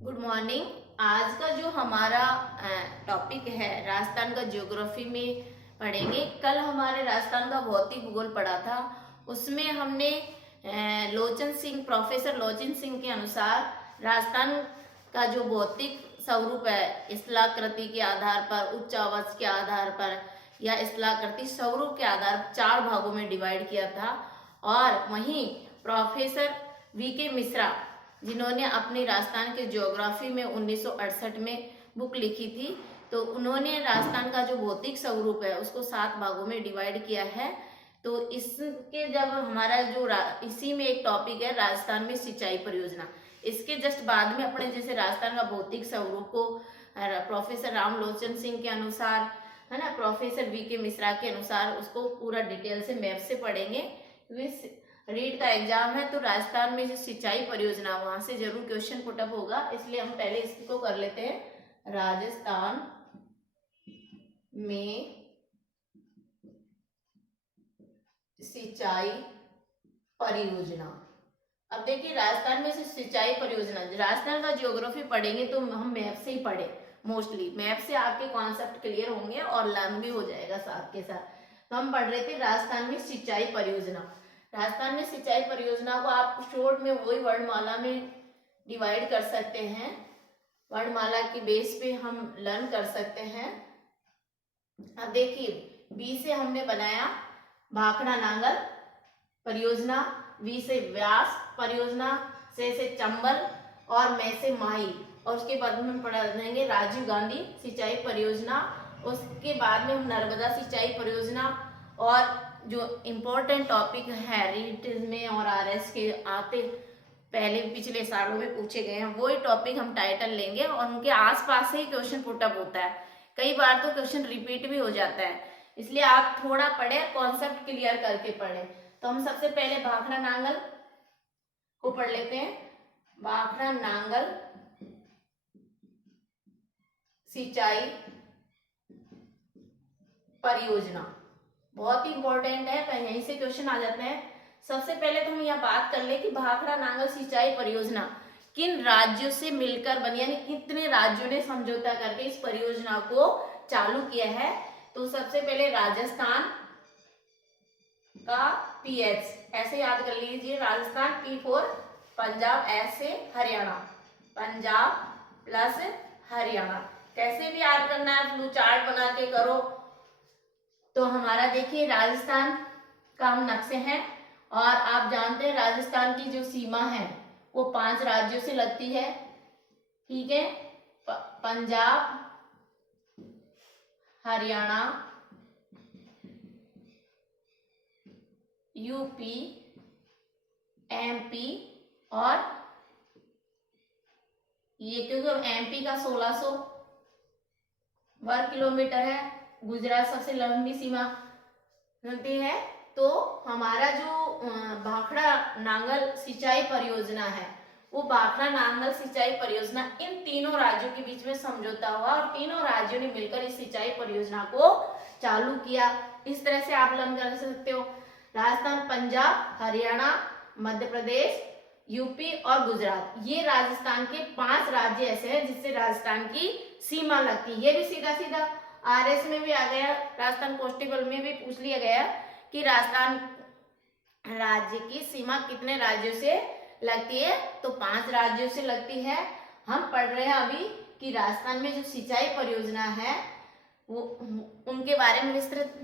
Good morning. आज का जो हमारा टॉपिक है राजस्थान का ज्योग्राफी में पढ़ेंगे। कल हमारे राजस्थान का भौतिक भूगोल पढ़ा था, उसमें हमने प्रोफेसर लोचन सिंह के अनुसार राजस्थान का जो भौतिक स्वरूप है स्थलाकृति के आधार पर, उच्च आवास के आधार पर या स्थलाकृति स्वरूप के आधार पर 4 भागों में डिवाइड किया था। और वहीं प्रोफेसर वी.के. मिश्रा जिन्होंने अपनी राजस्थान के ज्योग्राफी में 1968 में बुक लिखी थी, तो उन्होंने राजस्थान का जो भौतिक स्वरूप है उसको 7 भागों में डिवाइड किया है। तो इसके जब हमारा जो इसी में एक टॉपिक है राजस्थान में सिंचाई परियोजना, इसके जस्ट बाद में अपने जैसे राजस्थान का भौतिक स्वरूप को प्रोफेसर रामलोचन सिंह के अनुसार, है ना, प्रोफेसर वी.के. मिश्रा के अनुसार उसको पूरा डिटेल से मैप से पढ़ेंगे। रीट का एग्जाम है तो राजस्थान में जो सिंचाई परियोजना वहां से जरूर क्वेश्चन पुटअप होगा, इसलिए हम पहले इसको कर लेते हैं। राजस्थान में सिंचाई परियोजना। अब देखिए राजस्थान में सिंचाई परियोजना, राजस्थान का ज्योग्राफी पढ़ेंगे तो हम मैप से ही पढ़े, मोस्टली मैप से आपके कॉन्सेप्ट क्लियर होंगे और लर्न भी हो जाएगा साथ के साथ। तो हम पढ़ रहे थे राजस्थान में सिंचाई परियोजना। राजस्थान में सिंचाई परियोजना को आप शॉर्ट में वही वर्णमाला में डिवाइड कर सकते हैं, वर्णमाला की बेस पे हम लर्न कर सकते हैं। अब देखिए बी से हमने बनाया भाखड़ा नांगल परियोजना, वी से व्यास परियोजना, से चंबल और मैं से माही, और उसके बाद में पढ़ा देंगे राजीव गांधी सिंचाई परियोजना। उसके बाद में हम नर्मदा सिंचाई परियोजना, और जो इम्पोर्टेंट टॉपिक है रीट में और आरएस के आते पहले पिछले सालों में पूछे गए हैं वही टॉपिक हम टाइटल लेंगे, और उनके आसपास से ही क्वेश्चन पुटअप होता है। कई बार तो क्वेश्चन रिपीट भी हो जाता है, इसलिए आप थोड़ा पढ़े, कॉन्सेप्ट क्लियर करके पढ़े। तो हम सबसे पहले भाखड़ा नांगल को पढ़ लेते हैं। भाखड़ा नांगल सिंचाई परियोजना बहुत ही इंपॉर्टेंट है, यहीं से क्वेश्चन आ जाते हैं। सबसे पहले तो हम यह बात कर ले कि भाखड़ा नांगल सिंचाई परियोजना किन राज्यों से मिलकर बनी, यानी कितने राज्यों ने समझौता करके इस परियोजना को चालू किया है। तो सबसे पहले राजस्थान का PH ऐसे याद कर लीजिए, Rajasthan, P for Punjab, S से हरियाणा, पंजाब प्लस हरियाणा। कैसे भी याद करना है, फ्लू चार्ट बना के करो। तो हमारा देखिए राजस्थान का हम नक्शे हैं, और आप जानते हैं राजस्थान की जो सीमा है वो 5 राज्यों से लगती है, ठीक है। पंजाब, हरियाणा, यूपी, MP, और ये क्योंकि MP का 1600 वर्ग किलोमीटर है, गुजरात सबसे लंबी सीमा होती है। तो हमारा जो भाखड़ा नांगल सिंचाई परियोजना है वो भाखड़ा नांगल सिंचाई परियोजना इन तीनों राज्यों के बीच में समझौता हुआ, और तीनों राज्यों ने मिलकर इस सिंचाई परियोजना को चालू किया। इस तरह से आप लर्न कर सकते हो। राजस्थान, पंजाब, हरियाणा, मध्य प्रदेश, यूपी और गुजरात, ये राजस्थान के 5 राज्य ऐसे हैं जिससे राजस्थान की सीमा लगती है। ये भी सीधा सीधा RS में भी आ गया, राजस्थान कॉन्स्टेबल में भी पूछ लिया गया कि राजस्थान राज्य की सीमा कितने राज्यों से लगती है, तो 5 राज्यों से लगती है। हम पढ़ रहे हैं अभी कि राजस्थान में जो सिंचाई परियोजना है वो उनके बारे में विस्तृत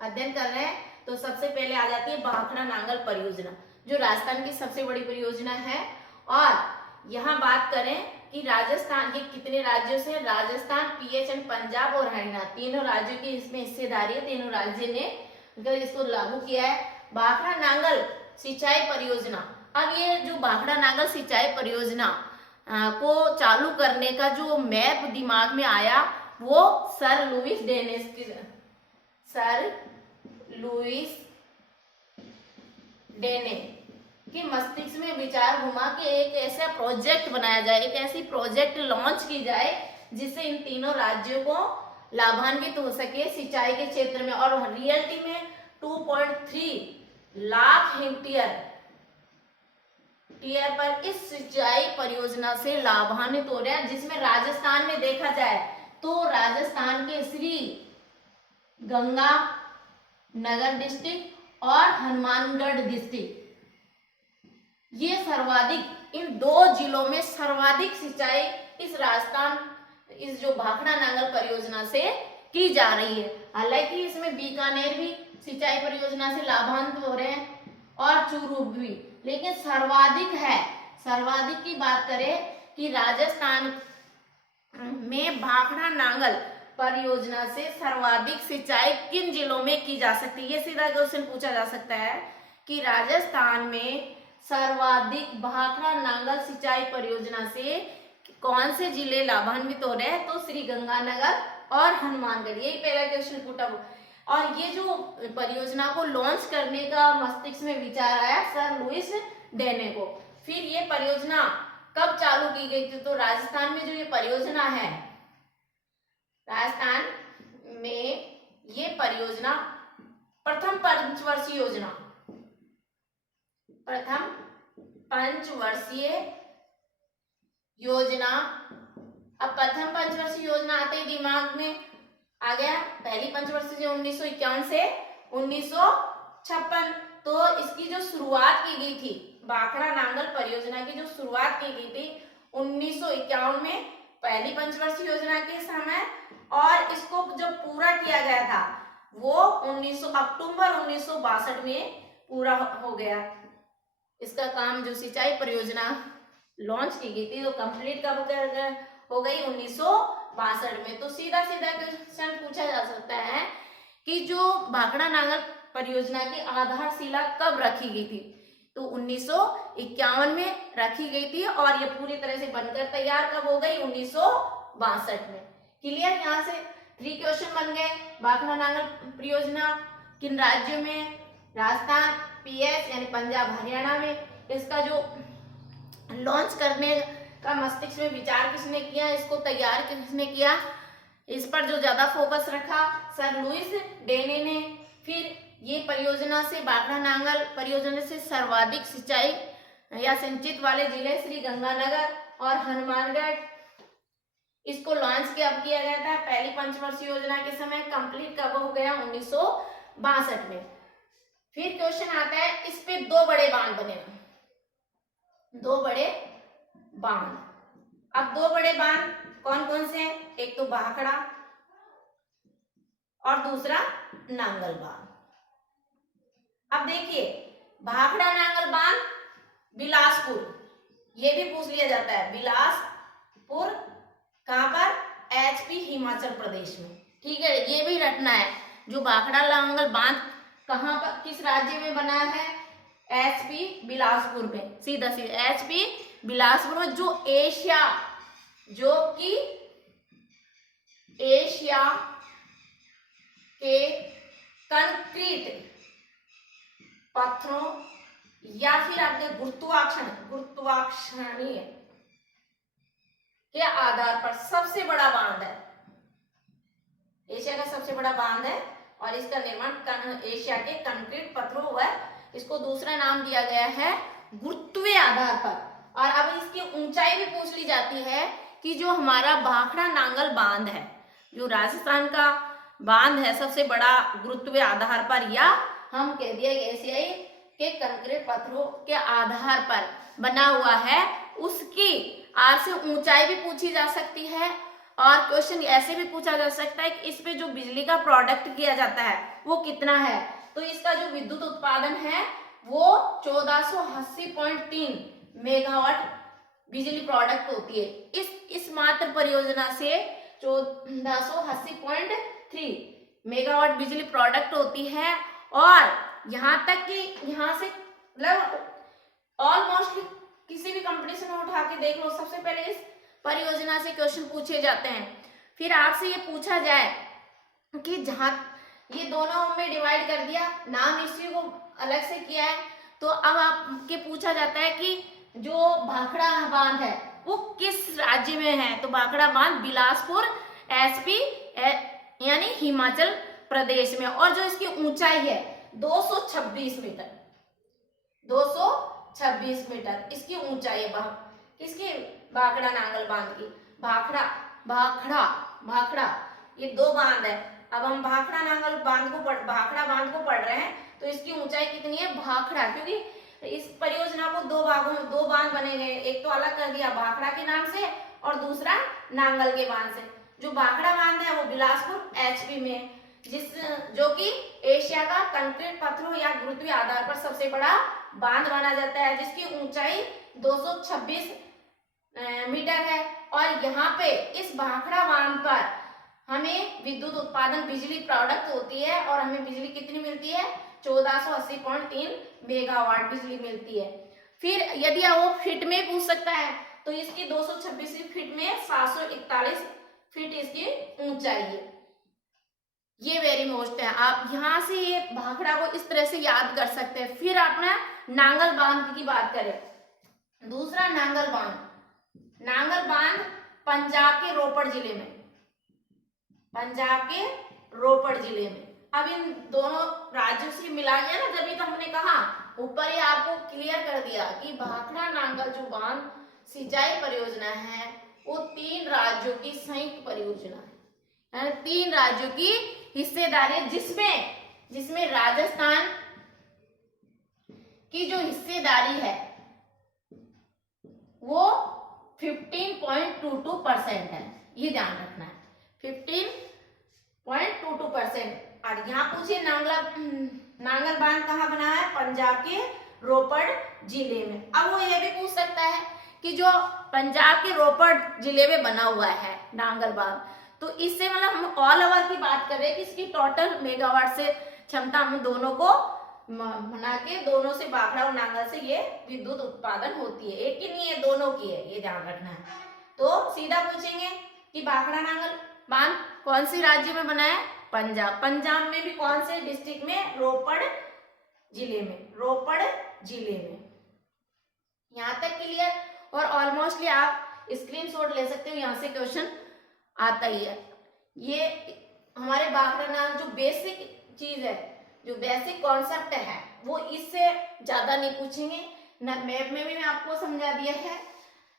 अध्ययन कर रहे हैं। तो सबसे पहले आ जाती है भाखड़ा नांगल परियोजना, जो राजस्थान की सबसे बड़ी परियोजना है। और यहाँ बात करें कि राजस्थान ये कितने राज्यों से, राजस्थान, PH एंड पंजाब और हरियाणा, तीनों राज्यों की इसमें हिस्सेदारी है। तीनों राज्य ने इसको लागू किया है भाखड़ा नांगल सिंचाई परियोजना। अब ये जो भाखड़ा नांगल सिंचाई परियोजना को चालू करने का जो मैप दिमाग में आया वो सर लुईस डेने के मस्तिष्क में विचार घुमा के एक ऐसा प्रोजेक्ट बनाया जाए, एक ऐसी प्रोजेक्ट लॉन्च की जाए जिससे इन तीनों राज्यों को लाभान्वित हो सके सिंचाई के क्षेत्र में। और रियलिटी में 2.3 लाख हेक्टेयर टीयर पर इस सिंचाई परियोजना से लाभान्वित हो रहे हैं, जिसमें राजस्थान में देखा जाए तो राजस्थान के श्री गंगा नगर डिस्ट्रिक्ट और हनुमानगढ़ डिस्ट्रिक्ट, ये सर्वाधिक, इन दो जिलों में सर्वाधिक सिंचाई इस राजस्थान, इस जो भाखड़ा नांगल परियोजना से की जा रही है। हालांकि इसमें बीकानेर भी सिंचाई परियोजना से लाभान्वित हो रहे हैं और चूरू भी, लेकिन सर्वाधिक है, सर्वाधिक की बात करें कि राजस्थान में भाखड़ा नांगल परियोजना से सर्वाधिक सिंचाई किन जिलों में की जा सकती है, ये सीधा क्वेश्चन पूछा जा सकता है कि राजस्थान में सर्वाधिक भाखड़ा नांगल सिंचाई परियोजना से कौन से जिले लाभान्वित हो रहे हैं, तो श्री गंगानगर और हनुमानगढ़, यही पहला क्वेश्चन पुट और ये जो परियोजना को लॉन्च करने का मस्तिष्क में विचार आया सर लुइस डेने को। फिर ये परियोजना कब चालू की गई थी, तो राजस्थान में जो ये परियोजना है, राजस्थान में ये परियोजना प्रथम पंचवर्षीय योजना, प्रथम पंचवर्षीय योजना। अब प्रथम पंचवर्षीय योजना आते ही दिमाग में आ गया पहली पंचवर्षीय 1951 से 1956, तो इसकी जो शुरुआत की गई थी, भाखड़ा नांगल परियोजना की जो शुरुआत की गई थी 1951 में पहली पंचवर्षीय योजना के समय, और इसको जब पूरा किया गया था वो अक्टूबर 1962 में पूरा हो गया। इसका काम जो सिंचाई परियोजना लॉन्च की गई थी तो कंप्लीट कब हो गई 1962 में। तो सीधा सीधा क्वेश्चन पूछा जा सकता है कि जो भाखड़ा नांगल परियोजना की आधारशिला कब रखी गई थी, तो 1951 में रखी गई थी और ये पूरी तरह से बनकर तैयार कब हो गई 1962 में। क्लियर, यहाँ से 3 क्वेश्चन बन गए। भाखड़ा नांगल परियोजना किन राज्यों में, राजस्थान, पीएस यानी पंजाब हरियाणा में। इसका जो लॉन्च करने का मस्तिष्क में विचार किसने किया, इसको तैयार किसने किया, इस पर जो ज्यादा फोकस रखा सर लुइस डेने ने। फिर ये परियोजना से, भाखड़ा नांगल परियोजना से सर्वाधिक सिंचाई या सिंचित वाले जिले श्री गंगानगर और हनुमानगढ़। इसको लॉन्च कब किया गया था, पहली पंचवर्षीय योजना के समय, कंप्लीट कब हो गया 1962 में। फिर क्वेश्चन आता है इस पे 2 बड़े बांध बने, 2 बड़े बांध। अब 2 बड़े बांध कौन कौन से हैं, एक तो भाखड़ा और दूसरा नांगल बांध। अब देखिए भाखड़ा नांगल बांध बिलासपुर, ये भी पूछ लिया जाता है, बिलासपुर कहां पर, एचपी हिमाचल प्रदेश में। ठीक है, ये भी रटना है, जो भाखड़ा नांगल बांध कहां पर, किस राज्य में बना है, एचपी बिलासपुर में। सीधा सीधा एचपी बिलासपुर में, जो एशिया, जो कि एशिया के कंक्रीट पत्थरों या फिर आपके गुरुत्वाकर्षणीय के आधार पर सबसे बड़ा बांध है, एशिया का सबसे बड़ा बांध है और इसका निर्माण एशिया के कंक्रीट पत्थरों व इसको दूसरा नाम दिया गया है गुरुत्वीय आधार पर। और अब इसकी ऊंचाई भी पूछ ली जाती है कि जो हमारा भाखड़ा नांगल बांध है, जो राजस्थान का बांध है सबसे बड़ा गुरुत्वीय आधार पर, या हम कह दिया एशियाई के कंक्रीट पत्थरों के आधार पर बना हुआ है, उसकी आर से ऊंचाई भी पूछी जा सकती है। और क्वेश्चन ऐसे भी पूछा जा सकता है कि इस पे जो बिजली का प्रोडक्ट किया जाता है वो कितना है, तो इसका जो विद्युत उत्पादन है वो 1480.3 मेगावाट बिजली प्रोडक्ट होती है। इस मात्र परियोजना से 1480.3 मेगावाट बिजली प्रोडक्ट होती है। और यहाँ तक कि यहाँ से मतलब ऑलमोस्ट किसी भी कंपनी से उठा के देख लो, सबसे पहले इस परियोजना से क्वेश्चन पूछे जाते हैं। फिर आपसे ये पूछा जाए कि जहाँ ये दोनों में डिवाइड कर दिया, नाम इसी को अलग से किया है, तो अब आपके पूछा जाता है कि जो भाखड़ा बांध है वो किस राज्य में है, तो भाखड़ा बांध बिलासपुर एचपी यानी हिमाचल प्रदेश में। और जो इसकी ऊंचाई है 226 मीटर, 226 मीटर इसकी ऊंचाई है। किसकी? भाखड़ा नांगल बांध की। भाखड़ा भाखड़ा भाखड़ा ये दो बांध है। अब हम भाखड़ा बांध को पढ़ रहे हैं, तो इसकी ऊंचाई कितनी है? भाखड़ा, क्योंकि इस परियोजना को दो भागों में दो बांध बने गए, एक तो अलग कर दिया भाखड़ा के नाम से और दूसरा नांगल के बांध से। जो भाखड़ा बांध है वो बिलासपुर एचपी में है, जो कि एशिया का कंक्रीट पत्थरों या गुरुत्वीय आधार पर सबसे बड़ा बांध माना जाता है, जिसकी ऊंचाई 226 मीटर है। और यहाँ पे इस भाखड़ा बांध पर हमें विद्युत उत्पादन बिजली प्रोडक्ट होती है और हमें बिजली कितनी मिलती है? 1480.3 मेगावाट बिजली मिलती है। फिर यदि वो फीट में पूछ सकता है तो इसकी 226 फीट में 741 फीट इसकी ऊंचाई है। ये वेरी मोस्ट है। आप यहाँ से ये भाखड़ा को इस तरह से याद कर सकते हैं। फिर अपना नांगल बांध की बात करें, दूसरा नांगल बांध। नांगल बांध पंजाब के रोपड़ जिले में, पंजाब के रोपड़ जिले में। अब इन दोनों राज्यों से मिला गया ना, जब तो हमने कहा ऊपर ही आपको क्लियर कर दिया कि भाखड़ा नांगल जो बांध सिंचाई परियोजना है वो 3 राज्यों की संयुक्त परियोजना है, 3 राज्यों की हिस्सेदारी, जिसमें राजस्थान की जो हिस्सेदारी है वो 15.22% है। ये ध्यान रखना है, 15.22%। और यहाँ पूछिए नांगल बांध कहाँ बना है? पंजाब के रोपड़ जिले में। अब वो ये भी पूछ सकता है कि जो पंजाब के रोपड़ जिले में बना हुआ है नांगल बांध, तो इससे मतलब हम ऑल ओवर की बात कर रहे हैं कि इसकी टोटल मेगावाट से क्षमता हम दोनों को बना के दोनों से भाखड़ा और नांगल से ये विद्युत उत्पादन होती है। एक की नहीं है, दोनों की है, ये ध्यान रखना है। तो सीधा पूछेंगे कि भाखड़ा नांगल बांध कौन सी राज्य में बना है? पंजाब। पंजाब में भी कौन से डिस्ट्रिक्ट में? रोपड़ जिले में, रोपड़ जिले में। यहाँ तक क्लियर? और ऑलमोस्टली आप स्क्रीनशॉट ले सकते हो, यहाँ से क्वेश्चन आता ही है। ये हमारे भाखड़ा नांगल जो बेसिक चीज है, जो बेसिक कॉन्सेप्ट है, वो इससे ज्यादा नहीं पूछेंगे। मैप में भी मैं आपको समझा दिया है।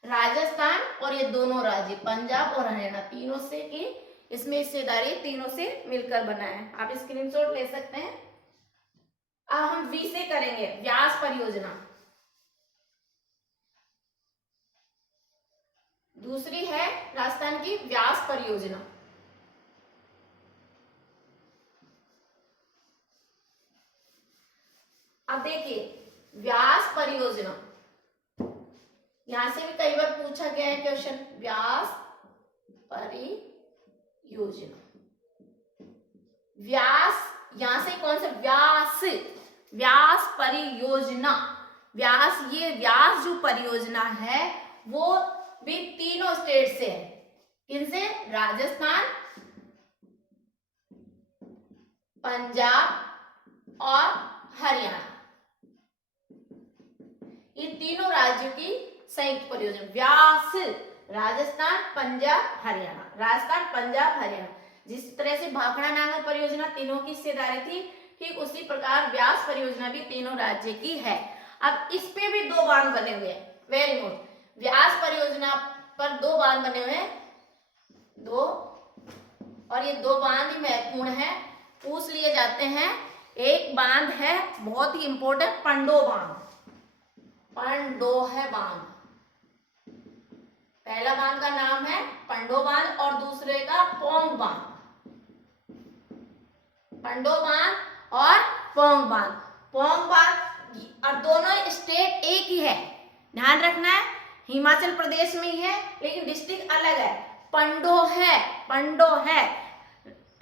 राजस्थान और ये दोनों राज्य पंजाब और हरियाणा तीनों से की इसमें हिस्सेदारी तीनों से मिलकर बना है। आप स्क्रीनशॉट ले सकते हैं। अब हम वी से करेंगे, व्यास परियोजना। दूसरी है राजस्थान की व्यास परियोजना। अब देखिए व्यास परियोजना, यहां से भी कई बार पूछा गया है क्वेश्चन, व्यास परियोजना। व्यास यहां से कौन सा? व्यास परियोजना। व्यास, ये व्यास जो परियोजना है वो भी तीनों स्टेट से है। किनसे? राजस्थान, पंजाब और हरियाणा। ये तीनों राज्यों की संयुक्त परियोजना व्यास। राजस्थान, पंजाब, हरियाणा, राजस्थान, पंजाब, हरियाणा। जिस तरह से भाखड़ा नांगल परियोजना तीनों की हिस्सेदारी थी, ठीक उसी प्रकार व्यास परियोजना भी तीनों राज्य की है। अब इस पे भी 2 बांध बने हुए हैं। Very good. व्यास परियोजना पर 2 बांध बने हुए हैं, 2, और ये 2 बांध ही महत्वपूर्ण है, पूछ लिए जाते हैं। एक बांध है बहुत ही इंपॉर्टेंट, पंडो बांध। पंडोह बांध, पहला बांध का नाम है पंडो बांध और दूसरे का पोंग बांध। पंडो बांध और पोंग बांध। पोंग बांध और दोनों स्टेट एक ही है, ध्यान रखना है। हिमाचल प्रदेश में ही है लेकिन डिस्ट्रिक्ट अलग है। पंडो है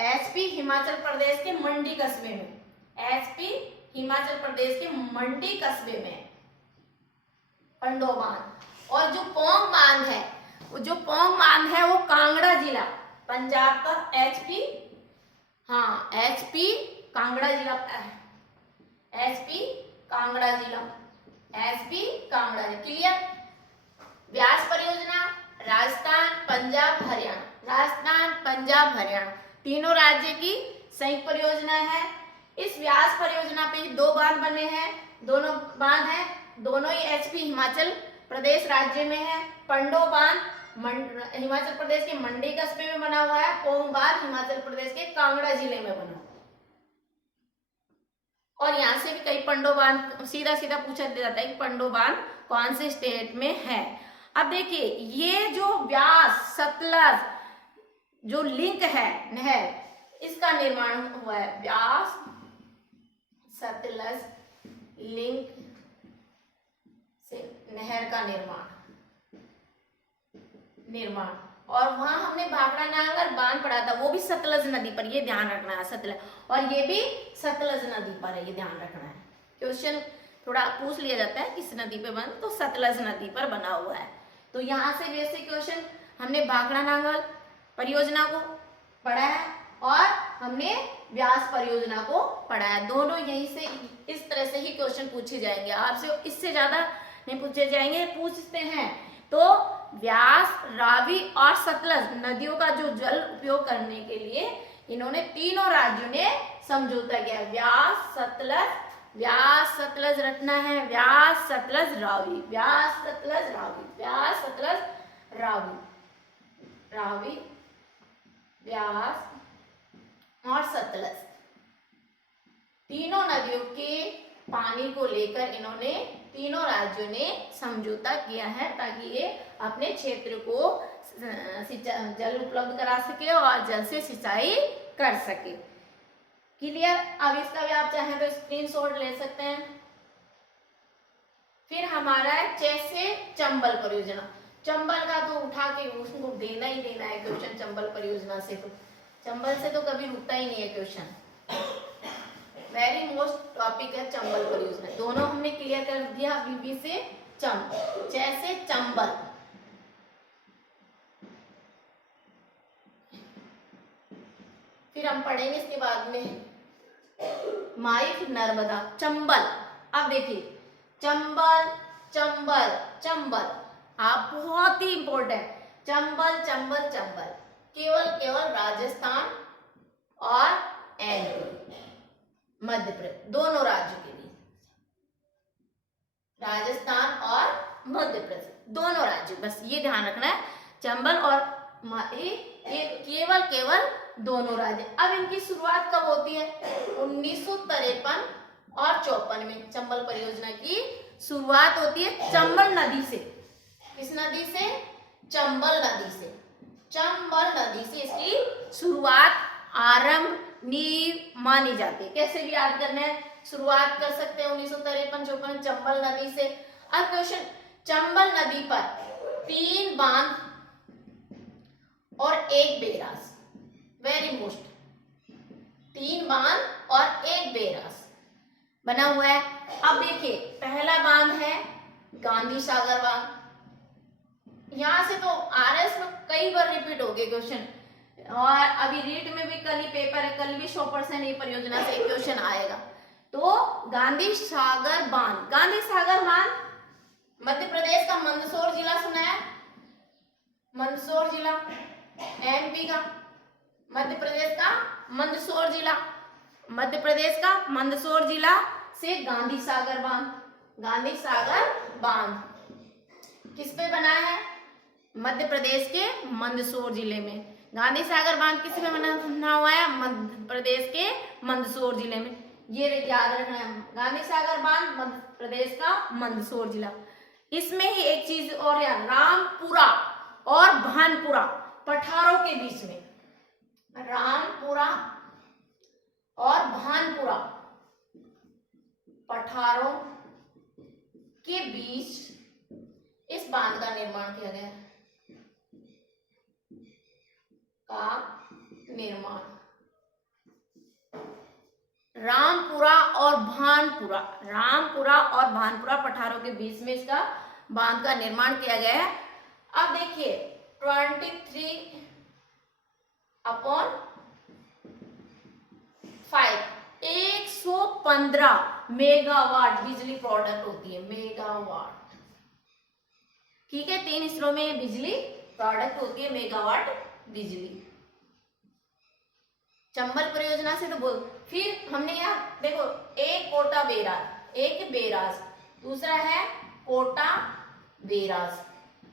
एचपी हिमाचल प्रदेश के मंडी कस्बे में, एचपी हिमाचल प्रदेश के मंडी कस्बे में पंडो बांध। और जो पोंग बांध है, वो कांगड़ा जिला, पंजाब का एचपी, हाँ एचपी कांगड़ा जिला, एचपी कांगड़ा जिला, एचपी कांगड़ा जिला। क्लियर? व्यास परियोजना राजस्थान, पंजाब, हरियाणा, राजस्थान, पंजाब, हरियाणा तीनों राज्य की संयुक्त परियोजना है। इस व्यास परियोजना पे 2 बांध बने हैं। दोनों बांध हैं दोनों ही एचपी हिमाचल प्रदेश राज्य में है। पंडो बांध हिमाचल प्रदेश के मंडी कस्बे में बना हुआ है। पोंग बांध हिमाचल प्रदेश के कांगड़ा जिले में बना हुआ है। और यहाँ से भी कई पंडो बांध सीधा सीधा पूछा जाता है कि पंडो बांध कौन से स्टेट में है। अब देखिए ये जो व्यास सतलज जो लिंक है नहर, इसका निर्माण हुआ है। व्यास सतलज लिंक से नहर का निर्माण और वहां हमने भाखड़ा नांगल बांध पढ़ा था, वो भी सतलज नदी पर, ये ध्यान रखना है सतलज, और ये भी सतलज नदी पर है, ये ध्यान रखना है। क्वेश्चन थोड़ा पूछ लिया जाता है किस नदी पे बना, तो सतलज नदी पर बना हुआ है। तो यहाँ से बेसिक क्वेश्चन हमने भाखड़ा नांगल परियोजना को पढ़ा है और हमने व्यास परियोजना को पढ़ा है। दोनों यहीं से इस तरह से ही क्वेश्चन पूछे जाएंगे आपसे, इससे ज्यादा नहीं पूछे जाएंगे। पूछते हैं तो व्यास, रावी और सतलज नदियों का जो जल उपयोग करने के लिए इन्होंने तीनों राज्यों ने समझौता किया। व्यास सतलज रखना है, व्यास सतलज रावी, व्यास सतलज रावी, व्यास सतलज रावी, रावी व्यास और सतलज तीनों नदियों के पानी को लेकर इन्होंने तीनों राज्यों ने समझौता किया है ताकि ये अपने क्षेत्र को जल उपलब्ध करा सके और जल से सिंचाई कर सके। क्लियर? अब इसका भी आप चाहें तो स्क्रीनशॉट ले सकते हैं। फिर हमारा है जैसे चंबल परियोजना। चंबल का तो उठा के उसको देना ही देना है क्वेश्चन। चंबल परियोजना से तो चंबल से तो कभी रुकता ही नहीं है क्वेश्चन। वेरी मोस्ट टॉपिक है चंबल परियोजना। दोनों हमने क्लियर कर दिया बीबी से जैसे चंबल। फिर हम पढ़ेंगे इसके बाद में माई, फिर नर्मदा, चंबल। अब देखिए चंबल चंबल चंबल, आप बहुत ही इंपॉर्टेंट, चंबल चंबल चंबल केवल राजस्थान और एमपी मध्य प्रदेश दोनों राज्यों के लिए, राजस्थान और मध्य प्रदेश दोनों राज्यों, बस ये ध्यान रखना है। चंबल और ये केवल दोनों राज्य। अब इनकी शुरुआत कब होती है? 1953 और 54 में चंबल परियोजना की शुरुआत होती है चंबल नदी से। किस नदी से? चंबल नदी से। चंबल नदी से इसकी शुरुआत, आरंभ, नींव मानी जाती है। कैसे भी याद करना है, शुरुआत कर सकते हैं 1953-54 चंबल नदी से। अब क्वेश्चन, चंबल नदी पर 3 बांध और 1 बैराज, वेरी मोस्ट, 3 बांध और 1 बैराज बना हुआ है। अब देखिए पहला बांध है गांधी सागर बांध। यहां से तो आरएस में कई बार रिपीट हो गए क्वेश्चन, और अभी रीट में भी कल ही पेपर है, कल भी 100% ये परियोजना से क्वेश्चन आएगा। तो गांधी सागर बांध, गांधी सागर बांध मध्य प्रदेश का मंदसौर जिला सुना है? मंदसौर जिला, एमपी का, मध्य प्रदेश का मंदसौर जिला, मध्य प्रदेश का मंदसौर जिला से गांधी सागर बांध। गांधी सागर बांध किस पे बना है? मध्य प्रदेश के मंदसौर जिले में। गांधी सागर बांध किस पे बना हुआ है? मध्य प्रदेश के मंदसौर जिले में। ये याद रखना है, गांधी सागर बांध मध्य प्रदेश का मंदसौर जिला। इसमें ही एक चीज और है, रामपुरा और भानपुरा पठारों के बीच में, रामपुरा और भानपुरा पठारों के बीच इस बांध का निर्माण किया गया है। रामपुरा और भानपुरा, रामपुरा और भानपुरा पठारों के बीच में इसका बांध का निर्माण किया गया है। अब देखिए 23/5 115 मेगावाट बिजली प्रोडक्ट होती है, मेगावाट। ठीक है, 3 हिस्सों में बिजली प्रोडक्ट होती है, मेगावाट बिजली। चंबल परियोजना से तो बोल। फिर हमने यहाँ देखो एक कोटा बैराज, एक बैराज दूसरा है कोटा बेराज।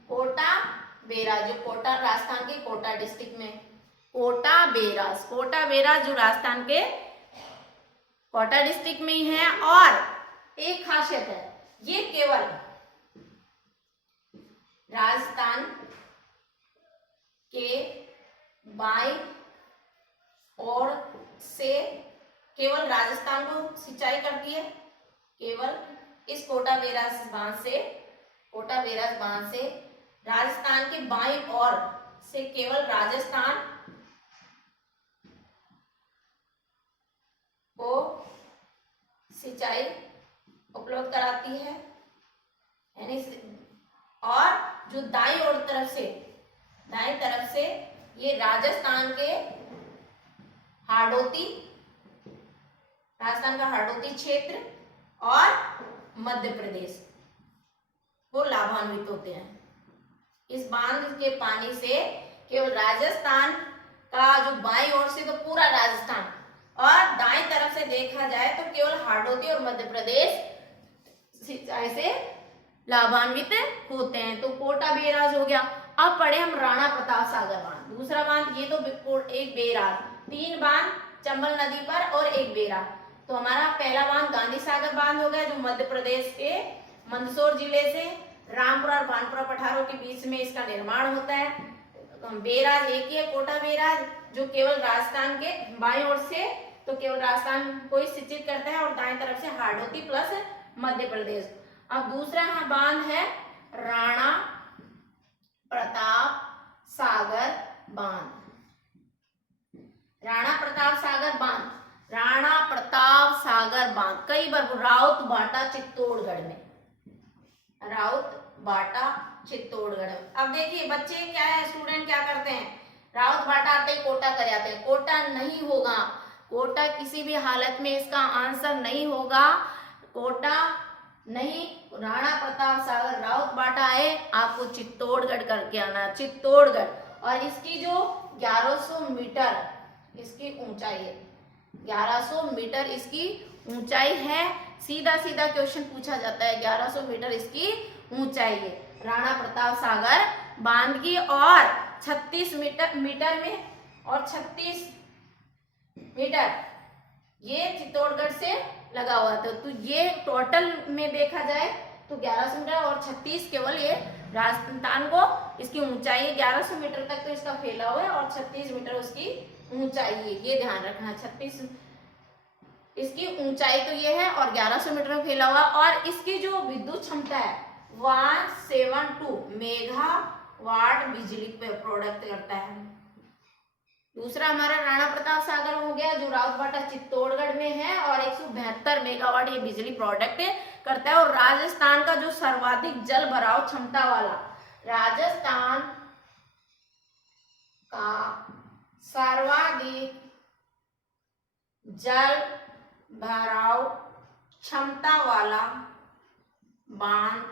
कोटा बेराज जो कोटा राजस्थान के कोटा डिस्ट्रिक्ट में, कोटा बेराज। कोटा बेराज जो राजस्थान के कोटा डिस्ट्रिक्ट में ही है। और एक खासियत है, ये केवल राजस्थान के बाईं ओर से केवल राजस्थान को सिंचाई करती है। केवल इस कोटा बेराज बांध से, कोटा बेराज बांध से राजस्थान के बाईं ओर से केवल राजस्थान को सिंचाई उपलब्ध कराती है। यानी और जो दाईं ओर तरफ से, दाईं तरफ से ये राजस्थान के हाड़ौती, राजस्थान का हाड़ौती क्षेत्र और मध्य प्रदेश वो लाभान्वित होते हैं। इस बांध के पानी से केवल राजस्थान का जो बाईं ओर से तो पूरा राजस्थान, और दाईं तरफ से देखा जाए तो केवल हाड़ौती और मध्य प्रदेश सिंचाई से लाभान्वित होते हैं। तो कोटा बेराज हो गया। अब पढ़े हम राणा प्रताप सागर बांध, दूसरा बांध। ये तो एक बेराज, 3 बांध चंबल नदी पर और एक बेराज। तो हमारा पहला बांध गांधी सागर बांध हो गया, जो मध्य प्रदेश के मंदसौर जिले से रामपुरा और भानपुरा पठारों के बीच में इसका निर्माण होता है। बेराज एक ही है, कोटा बेराज, जो केवल राजस्थान के बाईं ओर से तो केवल राजस्थान को ही सिंचित करता है और दाएं तरफ से हाड़ौती प्लस मध्य प्रदेश। अब दूसरा बांध है राणा प्रताप सागर बांध। राणा प्रताप सागर बांध, राणा प्रताप सागर बांध कई बार राउत बाटा चित्तौड़गढ़ में, राउत बाटा चित्तौड़गढ़। अब देखिए बच्चे क्या है, स्टूडेंट क्या करते हैं, राउत बाटा आते ही कोटा कर जाते हैं। कोटा नहीं होगा, कोटा किसी भी हालत में इसका आंसर नहीं होगा। कोटा नहीं, राणा प्रताप सागर राउत बाटा है, आपको चित्तौड़गढ़ करके आना, चित्तौड़गढ़। और इसकी जो 1100 मीटर इसकी ऊंचाई है, 1100 मीटर इसकी ऊंचाई है। सीधा सीधा क्वेश्चन पूछा जाता है, 1100 मीटर इसकी ऊंचाई है राणा प्रताप सागर बांध की। और 36 मीटर में और 36 मीटर ये चित्तौड़गढ़ से लगा हुआ था। तो ये टोटल में देखा जाए तो 1100 मीटर और 36 केवल ये राजस्थान को इसकी ऊंचाई है। 1100 मीटर तक तो इसका फैला हुआ है और 36 मीटर उसकी ऊंचाई है, ये ध्यान रखना। 36 इसकी ऊंचाई तो ये है और 1100 मीटर में फैला हुआ। और इसकी जो विद्युत क्षमता है 172 मेगावाट बिजली पे प्रोडक्ट करता है। दूसरा हमारा राणा प्रताप सागर हो गया, जो राउतबाटा चित्तौड़गढ़ में है और 172 मेगावाट ये बिजली प्रोडक्ट करता है। और राजस्थान का जो सर्वाधिक जल भराव क्षमता वाला, राजस्थान का सर्वाधिक जल भराव क्षमता वाला बांध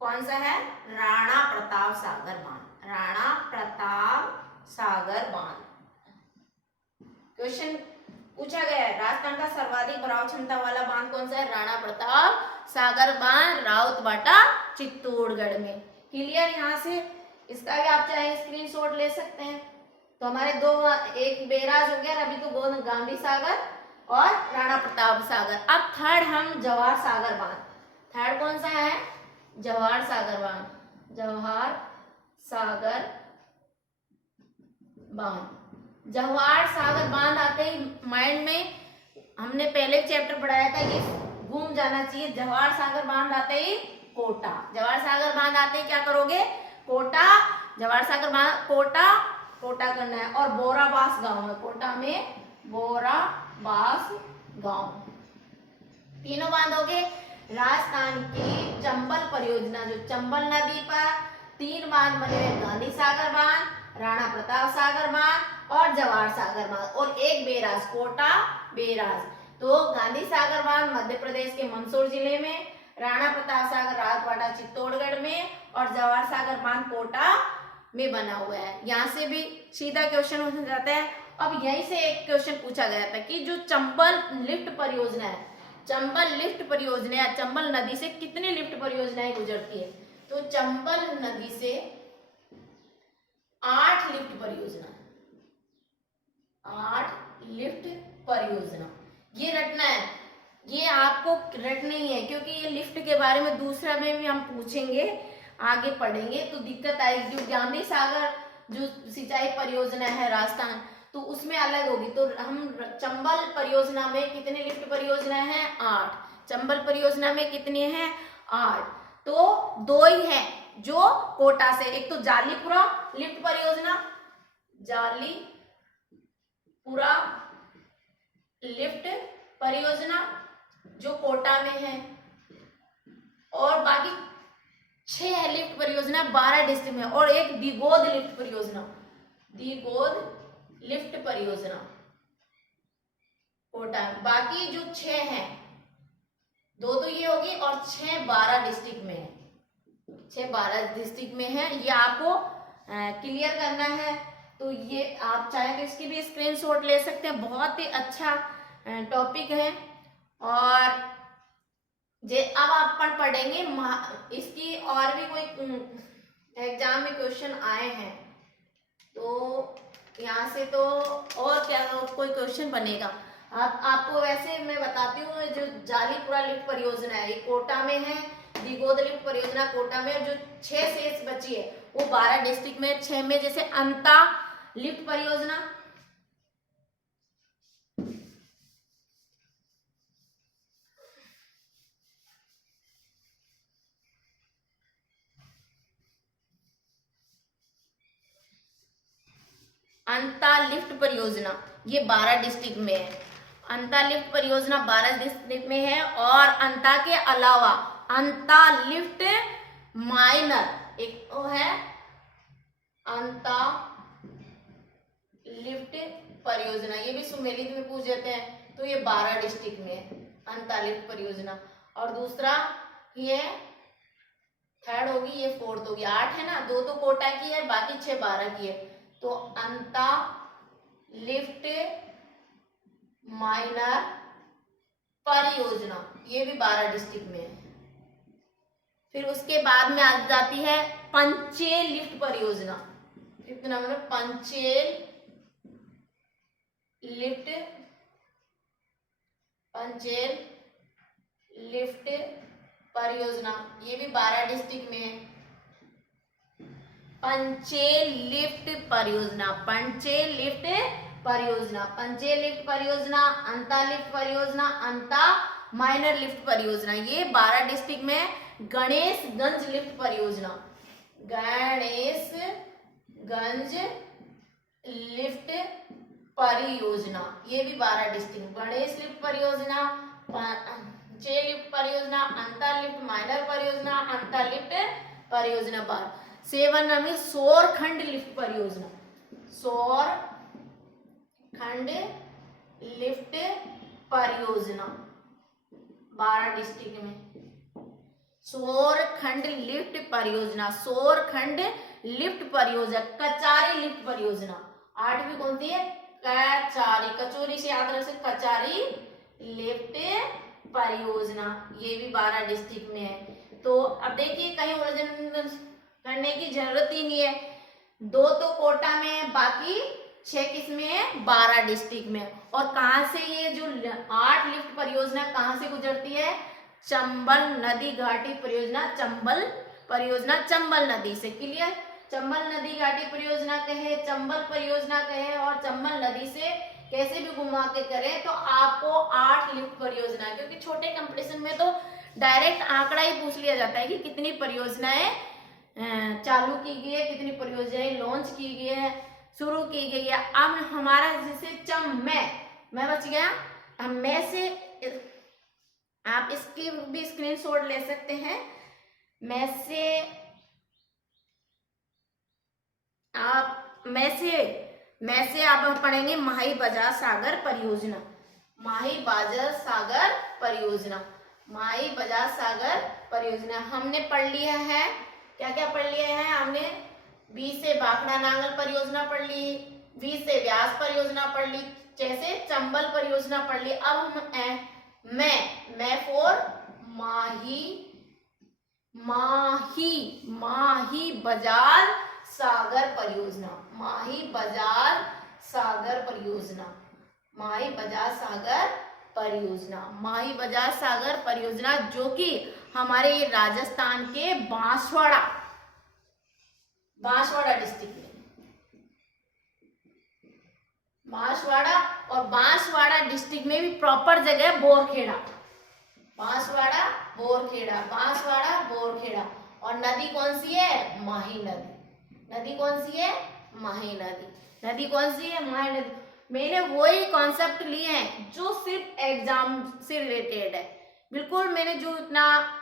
कौन सा है, राणा प्रताप सागर बांध, राणा प्रताप सागर बांध। क्वेश्चन पूछा गया है, राजस्थान का सर्वाधिक भराव क्षमता वाला बांध कौन सा है, राणा प्रताप सागर बांध, राउतबाटा चित्तौड़गढ़ में। क्लियर, यहाँ से इसका भी आप चाहे स्क्रीनशॉट ले सकते हैं। तो हमारे दो, एक बेराज हो गया, अभी तो गांधी सागर और राणा प्रताप सागर। अब थर्ड हम जवाहर सागर बांध, थर्ड कौन सा है, जवाहर सागर बांध, जवाहर सागर बांध। जवाहर सागर बांध आते ही माइंड में हमने पहले चैप्टर पढ़ाया था, ये घूम जाना चाहिए। जवाहर सागर बांध आते ही कोटा, जवाहर सागर बांध आते ही क्या करोगे, कोटा, जवाहर सागर बांध कोटा, कोटा करना है। और बोराबास गांव है, कोटा में बोराबास गांव। तीनों बांध हो गए। राजस्थान की चंबल परियोजना, जो चंबल नदी पर 3 बांध बने हुए, गांधी सागर बांध, राणा प्रताप सागर बांध और जवाहर सागर बांध, और एक बेराज, कोटा बेराज। तो गांधी सागर बांध मध्य प्रदेश के मंदसौर जिले में, राणा प्रताप सागर राउतबाटा चित्तौड़गढ़ में और जवाहर सागर बांध कोटा में बना हुआ है। यहाँ से भी सीधा क्वेश्चन हो जाता है। अब यहीं से एक क्वेश्चन पूछा गया था कि जो चंबल लिफ्ट परियोजना है, चंबल लिफ्ट परियोजना या चंबल नदी से कितनी लिफ्ट परियोजनाएं गुजरती है? तो चंबल नदी से 8 लिफ्ट परियोजना, 8 लिफ्ट परियोजना। ये रटना है, ये आपको रटना ही है, क्योंकि ये लिफ्ट के बारे में दूसरा में भी हम पूछेंगे, आगे पढ़ेंगे तो दिक्कत आएगी। जो ज्ञानी सागर जो सिंचाई परियोजना है राजस्थान, तो उसमें अलग होगी। तो हम चंबल परियोजना में कितने लिफ्ट परियोजना है? 8। चंबल परियोजना में कितने हैं? 8। तो 2 ही है जो कोटा से, एक तो जालीपुरा लिफ्ट परियोजना, जालीपुरा लिफ्ट परियोजना जो कोटा में है, और बाकी 6 है लिफ्ट परियोजना 12 डिस्ट्रिक्ट में, और एक दिगोद लिफ्ट परियोजना, दिगोद लिफ्ट परियोजना कोटा में। बाकी जो 6 हैं, 2 तो ये होगी और 6 12 डिस्ट्रिक्ट में है, 6 12 डिस्ट्रिक्ट में है। ये आपको क्लियर करना है। तो ये आप चाहे तो इसकी भी स्क्रीनशॉट ले सकते हैं, बहुत ही अच्छा टॉपिक है। और जे अब आप पढ़ेंगे इसकी, और भी कोई एग्जाम में क्वेश्चन आए हैं तो यहाँ से तो और क्या कोई क्वेश्चन बनेगा। आपको वैसे मैं बताती हूँ, जो जालीपुरा लिफ्ट परियोजना है ये कोटा में है, दिगोद लिफ्ट परियोजना कोटा में, और जो 6 शेष बची है वो 12 डिस्ट्रिक्ट में। 6 में जैसे अंता लिफ्ट परियोजना, अंता लिफ्ट परियोजना ये 12 डिस्ट्रिक्ट में है। अंता लिफ्ट परियोजना 12 डिस्ट्रिक्ट में है। और अंता के अलावा अंता लिफ्ट माइनर एक वो है, अंता लिफ्ट परियोजना, ये भी सुमेलित में पूछ जाते हैं, तो ये 12 डिस्ट्रिक्ट में है अंता लिफ्ट परियोजना। और दूसरा ये थर्ड होगी, ये फोर्थ होगी। 8 है ना, 2 तो कोटा की है, बाकी 6 12 की है। तो अंता लिफ्ट माइनर परियोजना ये भी 12 डिस्ट्रिक्ट में है। फिर उसके बाद में आ जाती है पंचेल लिफ्ट परियोजना। 5th नंबर में पंचेल लिफ्ट परियोजना, ये भी 12 डिस्ट्रिक्ट में है। पंचेल लिफ्ट परियोजना, पंचेल लिफ्ट परियोजना, पंचेल लिफ्ट परियोजना, अंता लिफ्ट परियोजना, अंता माइनर लिफ्ट परियोजना, ये 12 डिस्ट्रिक्ट में। गणेशगंज लिफ्ट परियोजना, गणेशगंज लिफ्ट परियोजना, ये भी 12 डिस्ट्रिक्ट। गणेश लिफ्ट परियोजना, पंचेल लिफ्ट परियोजना, अंता लिफ्ट माइनर परियोजना, अंता लिफ्ट परियोजना 12। 7 में सौरखंड लिफ्ट परियोजना, सौरखंड लिफ्ट परियोजना 12 डिस्ट्रिक्ट में। सौरखंड लिफ्ट परियोजना, सौरखंड लिफ्ट परियोजना। कचारी लिफ्ट परियोजना 8वीं कौन सी है? कचारी, कचोरी से याद रख सकते, कचारी लिफ्ट परियोजना, ये भी 12 डिस्ट्रिक्ट में है। तो अब देखिए कहीं उलझन करने की जरूरत ही नहीं है। 2 तो कोटा में है, बाकी 6 किस में है? 12 डिस्ट्रिक्ट में। और कहां से ये जो 8 लिफ्ट परियोजना कहां से गुजरती है? चंबल नदी घाटी परियोजना, चंबल परियोजना चंबल नदी से। क्लियर? चंबल नदी घाटी परियोजना कहे, चंबल परियोजना कहे, और चंबल नदी से कैसे भी घुमा के करें तो आपको 8 लिफ्ट परियोजना, क्योंकि छोटे कंपटीशन में तो डायरेक्ट आंकड़ा ही पूछ लिया जाता है कि कितनी परियोजनाएं चालू की गई है, कितनी परियोजनाएं लॉन्च की गई है, शुरू की गई है। अब हमारा जैसे मैं बच गया, अब मैं से आप इसकी भी स्क्रीनशॉट ले सकते हैं। मैं से आप पढ़ेंगे माही बाजार सागर परियोजना, माही बाजार सागर परियोजना, माही बाजार सागर परियोजना हमने पढ़ लिया है। क्या क्या पढ़ लिया है हमने? 20 से भाखड़ा नांगल परियोजना पढ़ ली, 20 से व्यास परियोजना पढ़ ली, जैसे चंबल परियोजना पढ़ ली। अब हम मैं फॉर माही, माही बजाज सागर परियोजना, माही बजाज सागर परियोजना, माही बजाज सागर परियोजना, माही बजाज सागर परियोजना जो कि हमारे राजस्थान के बांसवाड़ा डिस्ट्रिक्ट में, बांसवाड़ा डिस्ट्रिक्ट में भी प्रॉपर जगह बोरखेड़ा, बांसवाड़ा बोरखेड़ा। और नदी कौन सी है? माही नदी। नदी कौन सी है? माही नदी। नदी कौन सी है? माही नदी। मैंने वही कॉन्सेप्ट लिए हैं जो सिर्फ एग्जाम से रिलेटेड है। बिल्कुल मैंने जो इतना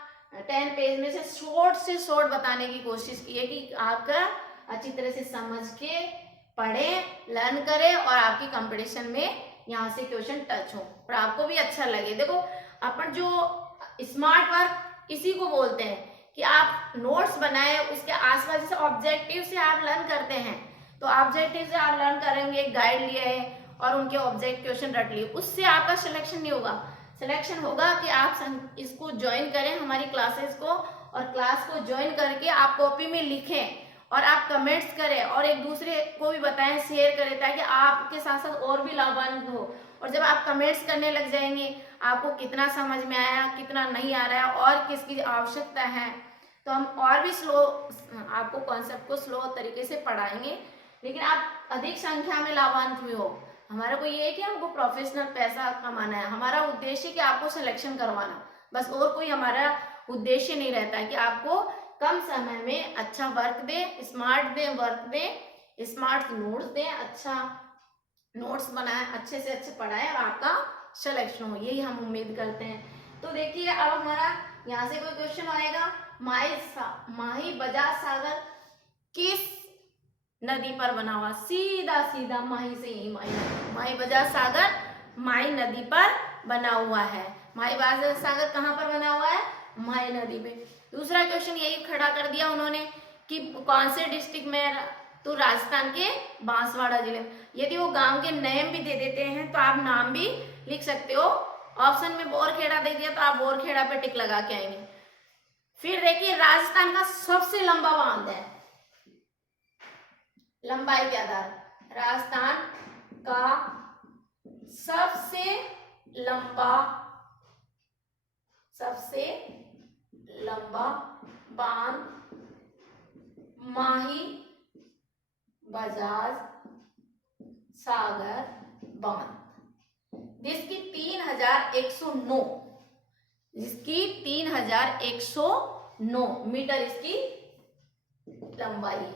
10 पेज में से शॉर्ट बताने की कोशिश की है कि आपका अच्छी तरह से समझ के पढ़ें, लर्न करें और आपकी कंपटीशन में यहाँ से क्वेश्चन टच हो और आपको भी अच्छा लगे। देखो अपन जो स्मार्ट वर्क इसी को बोलते हैं कि आप नोट्स बनाए, उसके आसपास जैसे ऑब्जेक्टिव से आप लर्न करते हैं, तो ऑब्जेक्टिव से आप लर्न करेंगे, गाइड लिए है और उनके ऑब्जेक्ट क्वेश्चन रट लिए, उससे आपका सिलेक्शन नहीं होगा। सिलेक्शन होगा कि आप इसको ज्वाइन करें हमारी क्लासेस को, और क्लास को ज्वाइन करके आप कॉपी में लिखें और आप कमेंट्स करें और एक दूसरे को भी बताएं, शेयर करें, ताकि आपके साथ साथ और भी लाभान्वित हो। और जब आप कमेंट्स करने लग जाएंगे, आपको कितना समझ में आया, कितना नहीं आ रहा है और किसकी आवश्यकता है, तो हम और भी आपको कॉन्सेप्ट को स्लो तरीके से पढ़ाएंगे, लेकिन आप अधिक संख्या में लाभान्वित हो। हमारा को ये है कि हमको प्रोफेशनल पैसा कमाना है, हमारा उद्देश्य कि आपको सिलेक्शन करवाना, बस और कोई हमारा उद्देश्य नहीं रहता है कि आपको कम समय में अच्छा वर्क दें, स्मार्ट नोट्स दें, अच्छा नोट्स बनाए, अच्छे से अच्छे पढ़ाएं और आपका सिलेक्शन हो, यही हम उम्मीद करते हैं। तो देखिए अब हमारा यहाँ से कोई क्वेश्चन आएगा, माही बजाज सागर किस नदी पर बना हुआ? सीधा माही से ही माही बजाज सागर माही नदी पर बना हुआ है। माही बजाज सागर कहाँ पर बना हुआ है? माही नदी पे। दूसरा क्वेश्चन यही खड़ा कर दिया उन्होंने कि कौन से डिस्ट्रिक्ट में, तो राजस्थान के बांसवाड़ा जिले में। यदि वो गांव के नेम भी दे देते हैं तो आप नाम भी लिख सकते हो। ऑप्शन में बोरखेड़ा दे दिया तो आप बोरखेड़ा पे टिक लगा के आएंगे। फिर देखिए राजस्थान का सबसे लंबा बांध है, लंबाई के आधार, राजस्थान का सबसे लंबा बांध माही बजाज सागर बांध, जिसकी 3109 मीटर इसकी लंबाई।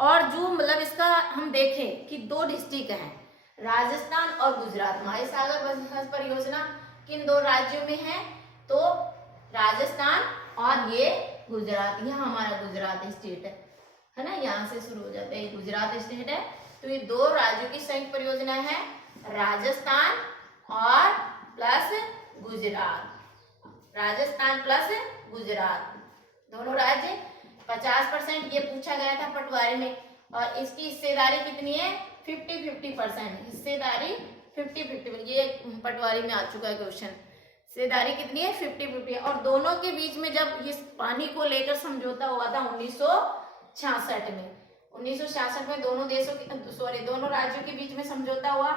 और जो मतलब इसका हम देखें कि 2 डिस्ट्रिक्ट हैं, राजस्थान और गुजरात। माही सागर परियोजना किन 2 राज्यों में है? तो राजस्थान और ये गुजरात, ये हमारा गुजरात स्टेट है ना, यहाँ से शुरू हो जाता है, ये गुजरात स्टेट है। तो ये 2 राज्यों की संयुक्त परियोजना है, राजस्थान और प्लस गुजरात, दोनों राज्य। 50% ये पूछा गया था पटवारी में, और इसकी हिस्सेदारी कितनी है? 50-50%, हिस्सेदारी 50-50, ये पटवारी में आ चुका है क्वेश्चन। हिस्सेदारी कितनी है? 50-50। और दोनों के बीच में जब इस पानी को लेकर समझौता हुआ था 1966 में, 1966 में दोनों राज्यों के बीच में समझौता हुआ।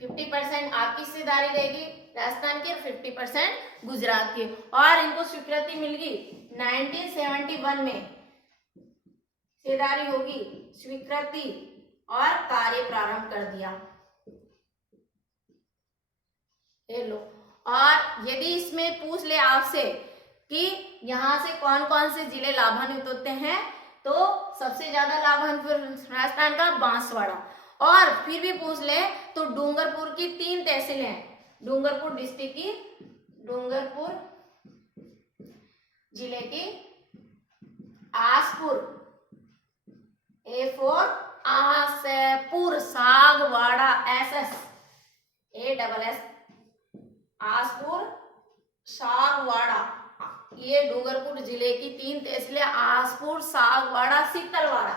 50% आपकी हिस्सेदारी रहेगी राजस्थान की और 50% गुजरात की, और इनको स्वीकृति मिल गई 1971 में, हिस्सेदारी होगी, स्वीकृति और कार्य प्रारंभ कर दिया। ले लो। और यदि इसमें पूछ ले आपसे कि यहाँ से कौन कौन से जिले लाभान्वित होते हैं, तो सबसे ज्यादा लाभान्वित राजस्थान का बांसवाड़ा, और फिर भी पूछ ले तो डूंगरपुर की 3 तहसीलें हैं, डूंगरपुर डिस्ट्रिक्ट की, डूंगरपुर जिले की आसपुर, A4 आसपुर, सागवाड़ा, SSASS आसपुर, सागवाड़ा, ये डूंगरपुर जिले की 3 तहसीलें, आसपुर, सागवाड़ा, शीतलवाड़ा,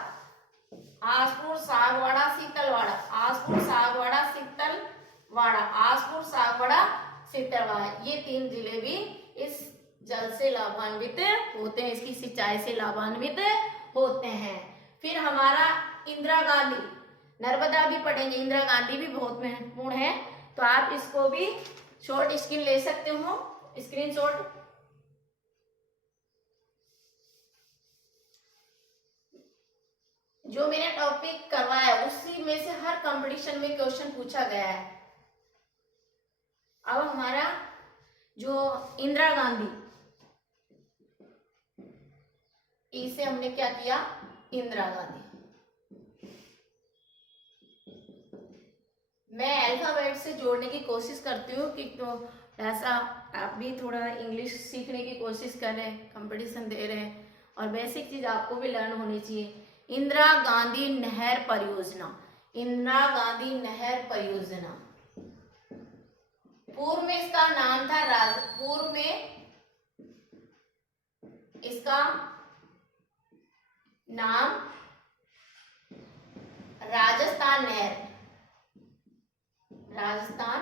आसपुर, सागवाड़ा, शीतलवाड़ा, आसपुर, सागवाड़ा, शीतलवाड़ा, आसपुर, सागवाड़ा, शीतलवाड़ा, ये 3 जिले भी इस जल से लाभान्वित होते हैं, इसकी सिंचाई से लाभान्वित होते हैं। फिर हमारा इंदिरा गांधी, नर्मदा भी पढ़ेंगे, इंदिरा गांधी भी बहुत महत्वपूर्ण है, तो आप इसको भी शॉर्ट स्क्रीन ले सकते हो, स्क्रीनशॉट। जो मैंने टॉपिक करवाया है उसी में से हर कंपटीशन में क्वेश्चन पूछा गया है। अब हमारा जो इंदिरा गांधी, इसे हमने क्या किया, इंदिरा गांधी, मैं अल्फाबेट से जोड़ने की कोशिश करती हूँ कि तो ऐसा आप भी थोड़ा इंग्लिश सीखने की कोशिश कर रहे हैं, कंपटीशन दे रहे हैं, और बेसिक चीज आपको भी लर्न होनी चाहिए। इंदिरा गांधी नहर परियोजना, इंदिरा गांधी नहर परियोजना, पूर्व में इसका नाम था पूर्व में इसका नाम राजस्थान नहर, राजस्थान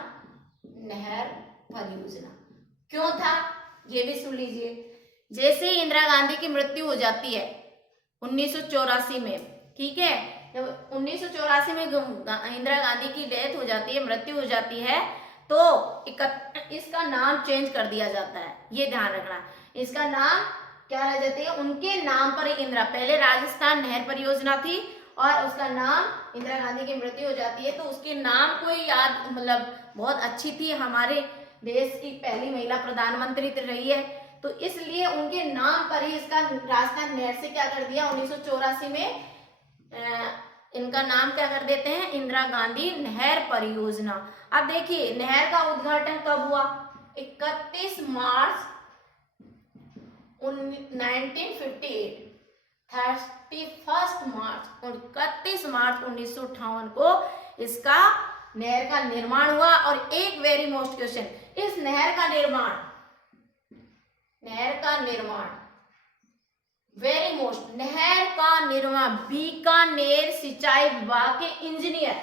नहर परियोजना क्यों था, ये भी सुन लीजिए। जैसे ही इंदिरा गांधी की मृत्यु हो जाती है 1984 में, ठीक है, जब 1984 में इंदिरा गांधी की डेथ हो जाती है, मृत्यु हो जाती है, तो इसका नाम चेंज कर दिया जाता है, ये ध्यान रखना, इसका नाम क्या रह जाती है, उनके नाम पर इंदिरा, पहले राजस्थान नहर परियोजना थी और उसका नाम, इंदिरा गांधी की मृत्यु हो जाती है तो उसके नाम को याद, मतलब बहुत अच्छी थी, हमारे देश की पहली महिला प्रधानमंत्री रही है, तो इसलिए उनके नाम पर ही इसका राजस्थान नहर से क्या कर दिया, 1984 में इनका नाम क्या कर देते हैं, इंदिरा गांधी नहर परियोजना। अब देखिए नहर का उद्घाटन कब हुआ, 31 मार्च 1958, 31 मार्च 1958 को इसका नहर का निर्माण हुआ। और एक वेरी मोस्ट क्वेश्चन, इस नहर का निर्माण वेरी मोस्ट, नहर का निर्माण बीकानेर सिंचाई विभाग के इंजीनियर,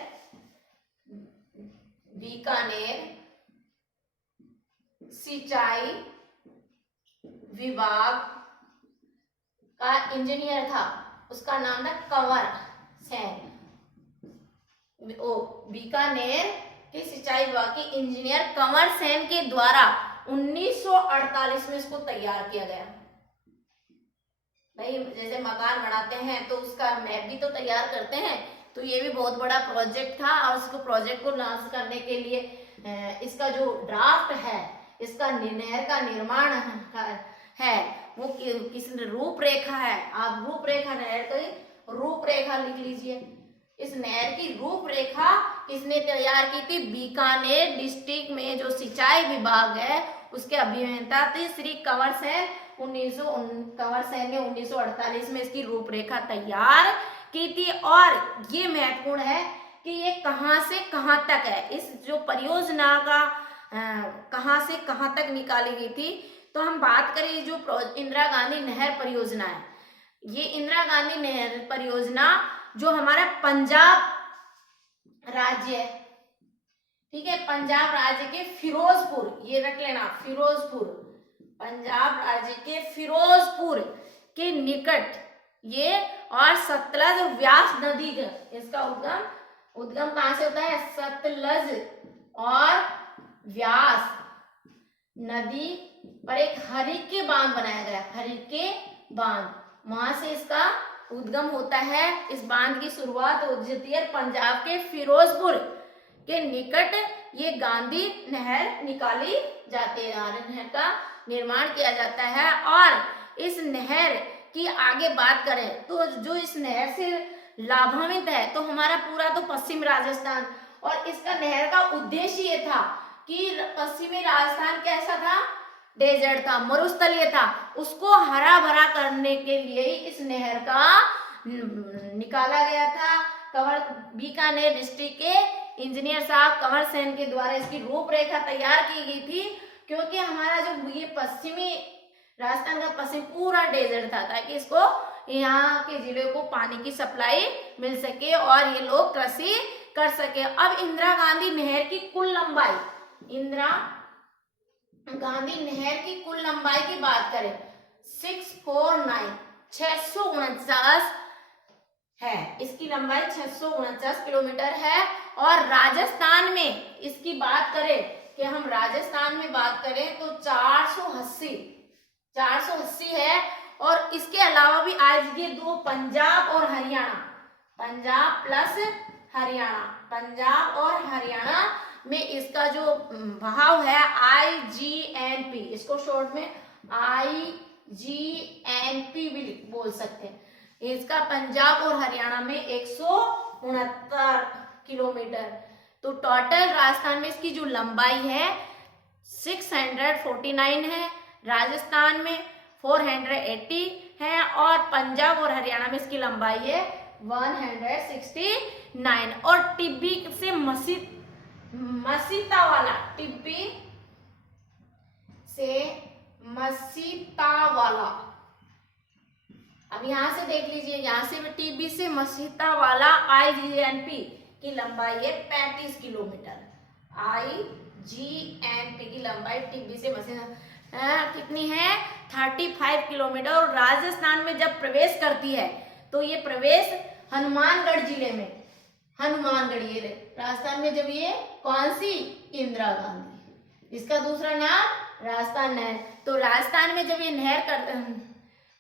बीकानेर सिंचाई विभाग का इंजीनियर था, उसका नाम था कंवर सेन, बीकानेर के सिंचाई विभाग के इंजीनियर कंवर सेन के द्वारा 1948 में इसको तैयार किया गया। भाई जैसे मकान बनाते हैं तो उसका मैप भी तो तैयार करते हैं, तो ये भी बहुत बड़ा प्रोजेक्ट था और उसको प्रोजेक्ट को लॉन्च करने के लिए इसका जो ड्राफ्ट है, इसका नहर का निर्माण है वो किस रूपरेखा है, आप रूपरेखा, नहर की रूपरेखा लिख लीजिए। इस नहर की रूपरेखा किसने तैयार की थी, बीकानेर डिस्ट्रिक्ट में जो सिंचाई विभाग है उसके अभियंता थे श्री कंवर सेन। कंवर सेन ने 1948 में इसकी रूपरेखा तैयार की थी। और ये महत्वपूर्ण है कि ये कहां से कहां तक है, इस जो परियोजना का कहां से कहां तक निकाली गई थी। तो हम बात करें जो इंदिरा गांधी नहर परियोजना है, ये इंदिरा गांधी नहर परियोजना जो हमारा पंजाब राज्य है, ठीक है, पंजाब राज्य के फिरोजपुर, ये रख लेना, फिरोजपुर, पंजाब राज्य के फिरोजपुर के निकट ये, और सतलज व्यास नदी, इसका उद्गम कहां से होता है, सतलज और व्यास नदी पर एक हरिके बांध बनाया गया, हरिके बांध, वहां से इसका उद्गम होता है। इस बांध की शुरुआत होती है पंजाब के फिरोजपुर के निकट, ये गांधी नहर निकाली जाती है, नहर का निर्माण किया जाता है। और इस नहर की आगे बात करें तो जो इस नहर से लाभान्वित है तो हमारा पूरा तो पश्चिम राजस्थान, और इसका नहर का उद्देश्य ये था कि पश्चिमी राजस्थान कैसा था, डेजर्ट था, मरुस्थलीय था, उसको हरा भरा करने के लिए ही इस नहर का निकाला गया था। बीकानेर डिस्ट्रिक्ट के इंजीनियर साहब कंवर सेन के द्वारा इसकी रूपरेखा तैयार की गई थी, क्योंकि हमारा जो ये पश्चिमी राजस्थान का पश्चिम पूरा डेजर्ट था, ताकि इसको यहाँ के जिले को पानी की सप्लाई मिल सके और ये लोग कृषि कर सके। अब इंदिरा गांधी नहर की कुल लंबाई, इंदिरा गांधी नहर की कुल लंबाई की बात करें 649 है। इसकी लंबाई 649 किलोमीटर है। और राजस्थान में इसकी बात करें कि हम राजस्थान में बात करें तो 480 है। और इसके अलावा भी आज ये दो पंजाब और हरियाणा, पंजाब प्लस हरियाणा, पंजाब और हरियाणा में इसका जो बहाव है IGNP, इसको शॉर्ट में IGNP भी बोल सकते हैं। इसका पंजाब और हरियाणा में 169 किलोमीटर। तो टोटल राजस्थान में इसकी जो लंबाई है 649 है, राजस्थान में 480 है और पंजाब और हरियाणा में इसकी लंबाई है 169। और टिब्बी से मसीतावाला, टिब्बी से मसीतावाला, अब यहां से देख लीजिए, यहां से टिब्बी से मसीतावाला IGNP की लंबाई है 35 किलोमीटर। IGNP की लंबाई टिब्बी से मसीता कितनी है 35 किलोमीटर। और राजस्थान में जब प्रवेश करती है तो ये प्रवेश हनुमानगढ़ जिले में, हनुमानगढ़ ये राजस्थान में जब ये कौन सी, इंदिरा गांधी, इसका दूसरा नाम राजस्थान नहर। तो राजस्थान में जब ये नहर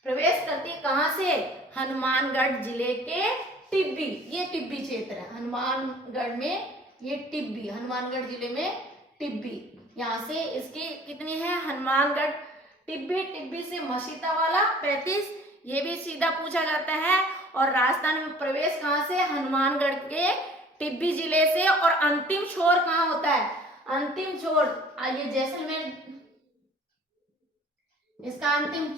प्रवेश करती है कहां से, हनुमानगढ़ जिले के टिब्बी, ये टिब्बी क्षेत्र है हनुमानगढ़ में, ये टिब्बी, हनुमानगढ़ जिले में टिब्बी, यहाँ से इसकी कितनी है हनुमानगढ़ टिब्बी से मसीतावाला 35, ये भी सीधा पूछा जाता है। और राजस्थान में प्रवेश कहां से, हनुमानगढ़ के टिब्बी जिले से। और अंतिम छोर कहां होता है, अंतिम छोर ये जैसलमेर, इसका अंतिम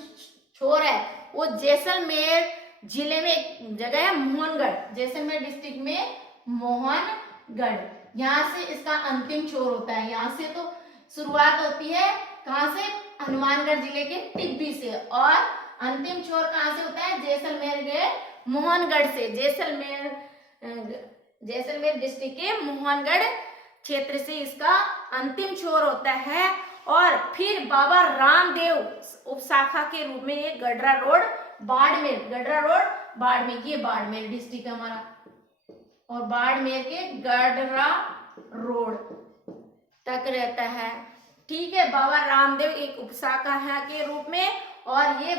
छोर है वो जैसलमेर जिले में एक जगह है मोहनगढ़, जैसलमेर डिस्ट्रिक्ट में मोहनगढ़, यहाँ से इसका अंतिम छोर होता है। यहाँ से तो शुरुआत होती है कहाँ से, हनुमानगढ़ जिले के टिब्बी से, और अंतिम छोर कहाँ से होता है, जैसलमेर के मोहनगढ़ से। जैसलमेर डिस्ट्रिक्ट के मोहनगढ़ क्षेत्र से इसका अंतिम छोर होता है। और फिर बाबा रामदेव उपशाखा के रूप में ये गडरा रोड बाड़मेर, गडरा रोड बाड़मेर, ये बाड़मेर डिस्ट्रिक्ट है हमारा, और बाड़मेर के गडरा रोड तक रहता है। ठीक है, बाबा रामदेव एक उपशाखा है के रूप में, और ये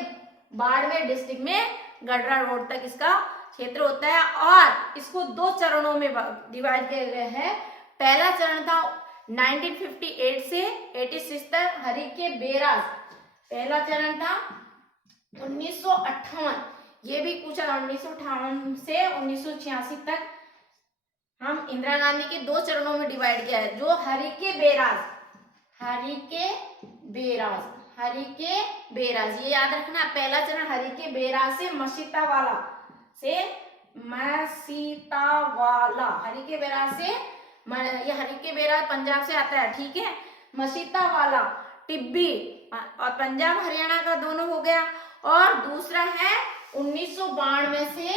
बाड़मेर डिस्ट्रिक्ट में गडरा रोड तक इसका क्षेत्र होता है। और इसको दो चरणों में डिवाइड किया गया है। पहला चरण था 1958 से 86 तक हरिके बेराज, पहला चरण था 1958, ये भी पूछा 1958 से 1986 तक हम इंदिरा गांधी के दो चरणों में डिवाइड किया है। जो हरिके बेराज ये याद रखना, पहला चरण हरिके बेराज से मसीतावाला हरिके बेराज से, ये हरिके बेराज पंजाब से आता है, ठीक है। मसीतावाला टिब्बी और पंजाब हरियाणा का दोनों हो गया। और दूसरा है 1992 से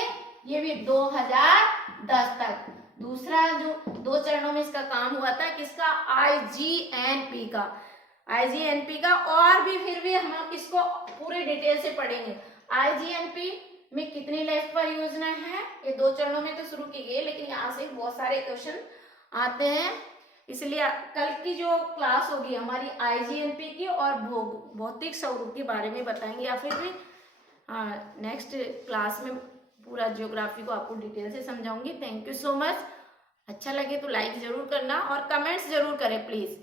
ये भी 2010 तक, दूसरा जो दो चरणों में इसका काम हुआ था किसका, IGNP का। और भी फिर भी हम इसको पूरे डिटेल से पढ़ेंगे। IGNP में कितनी लाइफ परियोजना है, ये दो चरणों में तो शुरू की गई, लेकिन यहाँ से बहुत सारे क्वेश्चन आते हैं, इसलिए कल की जो क्लास होगी हमारी IGNP की और भौतिक स्वरूप के बारे में बताएंगे, या फिर भी नेक्स्ट क्लास में पूरा ज्योग्राफी को आपको डिटेल से समझाऊंगी। Thank you so much. अच्छा लगे तो लाइक जरूर करना और कमेंट्स जरूर करें प्लीज।